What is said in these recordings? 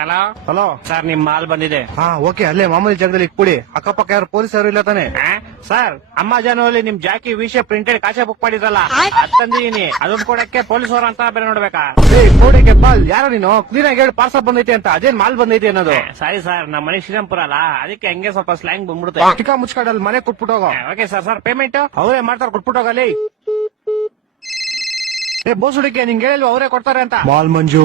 Hello hello sir, ನಿಮ್ mall ಬಂದಿದೆ. ಹಾ ಓಕೆ, ಅಲ್ಲೇ ಮಾಮೂಲಿ ಜಾಗದಲ್ಲಿ ಇಟ್ಬಿಡಿ. ಅಕ್ಕಪಕ್ಕ ಯಾರು ಪೊಲೀಸ್ ಯಾರು ಇಲ್ಲ ತಾನೆ? ಸರ್, ಅಮೆಜಾನಲ್ಲಿ ನಿಮ್ ಜಾಕಿ ವಿಷಯ ಪ್ರಿಂಟೆಡ್ ಕಾಸೆ ಬುಕ್ ಮಾಡಿದ್ರಲ್ಲ, ಅದ್ ತಂದಿದೀನಿ. ಅದನ್ನ ಕೊಡಕ್ಕೆ ಪೊಲೀಸ್ ಅವ್ರ ಅಂತ ಬೇರೆ ನೋಡ್ಬೇಕಾ? ಕೋಡಿಗೆ ಬಾಲ್ ಯಾರೋ ನೀನು ಕ್ಲೀನ್ ಆಗಿ ಹೇಳಿ ಪಾರ್ಸಲ್ ಬಂದೈತಿ ಅಂತ. ಅದೇನ್ ಮಾಲ್ ಬಂದೈತಿ ಅನ್ನೋದು? ಸಾರಿ ಸರ್, ನಮ್ಮ ಮನೆ ಶ್ರೀರಾಮ್ಪುರ ಅಲ್ಲ, ಅದಕ್ಕೆ ಹಂಗೆ ಸ್ವಲ್ಪ ಸ್ಲ್ಯಾಂಗ್ ಬಂದ್ಬಿಡುತ್ತೆ. ಚಿಕ್ಕ ಮುಚ್ಕಾಡಲ್ಲಿ ಮನೆ ಕೊಟ್ಬಿಟ್ಟೋಗೋ. Okay sir. ಸರ್ ಪೇಮೆಂಟ್ ಅವರೇ ಮಾಡ್ತಾರೆ, ಕೊಟ್ಬಿಟ್ಟೋಗಲಿ. ಬೋಸ್ ಹುಡುಗಿ ನಿಂಗೆ ಹೇಳಿಲ್ವ ಅವರೇ ಕೊಡ್ತಾರೆ ಅಂತ? ಮಾಲ್ ಮಂಜು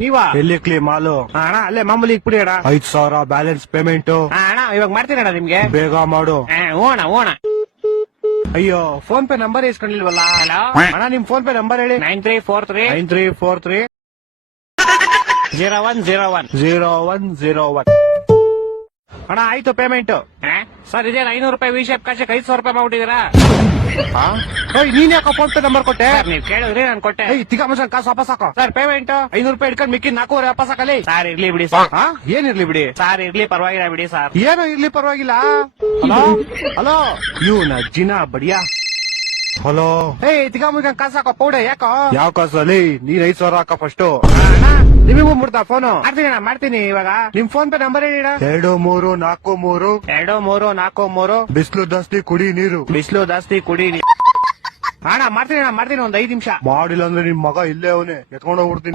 ನೀವಾ? ಎಲ್ಲಿ ಕ್ಲೀ ಮಾಲು? ಅಣ್ಣ ಅಲ್ಲೇ ಮಾಮೂಲಿ ಇಕ್ಬಿಡಿ ಅಣ್ಣ. 5,000 ಬ್ಯಾಲೆನ್ಸ್ ಪೇಮೆಂಟ್. ಅಣ್ಣ ಇವಾಗ ಮಾಡ್ತೀನಿ ಅಣ್ಣ ನಿಮ್ಗೆ. ಬೇಗ ಮಾಡು. ಓಣ ಓಣ. ಅಯ್ಯೋ, ಫೋನ್ ಪೇ ನಂಬರ್ ಇಸ್ಕೊಂಡಿಲ್ವಲ್ಲ? ಹಲೋ ಅಣ್ಣ, ನಿಮ್ ಫೋನ್ ಪೇ ನಂಬರ್ ಹೇಳಿ. 9343 9343 0101. 0101. ಅಣ್ಣ ಆಯ್ತು ಪೇಮೆಂಟ್. ಸರ್, ಇದೇನು 500 ರೂಪಾಯಿ ವಿಷಯಪ್ ಕಾಸಕ್ಕೆ 500 ರೂಪಾಯಿ ಮಾಡ್ಬಿಟ್ಟಿದ್ದೀರಾ? ನೀನ್ ಯಾಕೋ ಫೋನ್ ಪೇ ನಂಬರ್ ಕೊಟ್ಟೆ? ನೀವ್ ಕೇಳಿದ್ರಿ, ನಾನು ಕೊಟ್ಟೆ. ತಿಕ್ಕ ಮನುಷ್ಯನ್ ಕಾಸು ವಾಪಸ್ ಹಾಕೋ. ಸರ್ ಪೇಮೆಂಟ್ 500 ರೂಪಾಯಿ ಇಟ್ಕೊಂಡು ಮಿಕ್ಕಿ 400 ವಾಪಸ್ ಹಾಕಲಿ. ಸರ್ ಇರ್ಲಿ ಬಿಡಿ ಸರ್. ಏನಿರ್ಲಿ ಬಿಡಿ? ಸರ್ ಇರ್ಲಿ, ಪರವಾಗಿಲ್ಲ ಬಿಡಿ ಸರ್. ಏನು ಇರ್ಲಿ ಪರವಾಗಿಲ್ಲ. ಹಲೋ ಹಲೋ, ಇವ್ನ ಜಿನ ಬಡಿಯಾ. ಹಲೋ, ತಿಕ್ಕ ಮುಗಿದ ಕಾಸು ಹಾಕೋ ಪೌಡೆ. ಯಾಕೋ ಯಾವ ಕಾಸಲ್ಲಿ? ನೀನ್ 5,000 ಹಾಕ ಫಸ್ಟ್. ನಿಮಗೂ ಮುಡ್ತಾ ಫೋನು? ಮಾಡ್ತೀನಿ ಇವಾಗ. ನಿಮ್ ಫೋನ್ ಪೇ ನಂಬರ್ ಹೇಳಿ. 2343 2343. ಬಿಸಿಲು ಜಾಸ್ತಿ ಕುಡಿ ನೀರು. ಬಿಸಿಲು ಜಾಸ್ತಿ ಕುಡಿ. ಅಣ್ಣ ಮಾಡ್ತೀನಿ ಒಂದ್ 5 ನಿಮಿಷ. ಮಾಡಿಲ್ಲ ಅಂದ್ರೆ ನಿಮ್ ಮಗ ಇಲ್ಲೇ ಅವನೇ ಎತ್ಕೊಂಡು ಹೋಗ್ಬಿಡ್ತೀನಿ.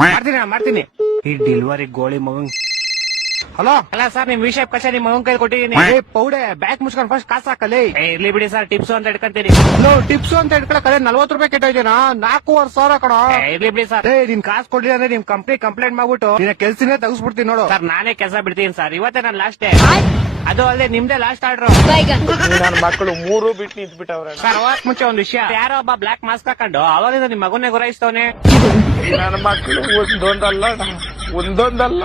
ಮಾಡ್ತೀನಿ. ಈ ಡೆಲಿವರಿ ಗೋಳಿ ಮಗನ್. ಹಲೋ ಅಲ್ಲ ಸರ್, ನಿಮ್ ವಿಷಯ ಕಚ ನಿಮ್ ಮಗನ್ ಕೈ ಕೊಟ್ಟಿದ್ದೀನಿ. ಪೌಡೆ ಬ್ಯಾಗ್ ಮುಚ್ಕೊಂಡು ಫಸ್ಟ್ ಕಾಸು ಹಾಕಲಿ. ಇರ್ಲಿ ಬಿಡಿ ಸರ್, ಟಿಪ್ಸ್ ಅಂತ ಇಟ್ಕೊಂತೀನಿ. ಟಿಪ್ಸ್ ಅಂತ ಇಟ್ಕೊಳಕಲೆ 40 ರೂಪಾಯಿ ಕೆಟ್ಟೋಯ್ತೇನಾ? 4,500 ಕಣ. ಇರ್ಲಿ ಬಿಡಿ ಸರ್. ನಿನ್ ಕಾಸು ಕೊಡ್ಲಿಲ್ಲ ಅಂದ್ರೆ ನಿಮ್ ಕಂಪ್ನಿ ಕಂಪ್ಲೇಂಟ್ ಮಾಡ್ಬಿಟ್ಟು ನಿನ್ನ ಕೆಲ್ಸನೇ ತೆಗಿಸ್ಬಿಡ್ತೀನಿ ನೋಡು. ಸರ್ ನಾನೇ ಕೆಲಸ ಬಿಡ್ತೀನಿ ಸರ್, ಇವತ್ತೇ ನಾನು ಲಾಸ್ಟ್ ಡೇ. ಅದು ಅಲ್ಲದೆ ನಿಮ್ದೇ ಲಾಸ್ಟ್ ಆರ್ಡರ್. ನನ್ನ ಮಕ್ಕಳು 3 ಬಿಟ್ಟು ನಿಂತ್ಬಿಟ್ಟವ್ರೆ. ಸರ್ ಅವತ್ ಮುಂಚೆ ಒಂದ್ ವಿಷಯ, ಯಾರೋ ಒಬ್ಬ ಬ್ಲಾಕ್ ಮಾಸ್ಕ್ ಹಾಕೊಂಡು ಅವಾಗಿಂದ ನಿಮ್ ಮಗನ್ನೇ ಗುರಾಯಿಸ್ತವನೆ. ನನ್ನ ಮಕ್ಕಳು ಒಂದೊಂದಲ್ಲ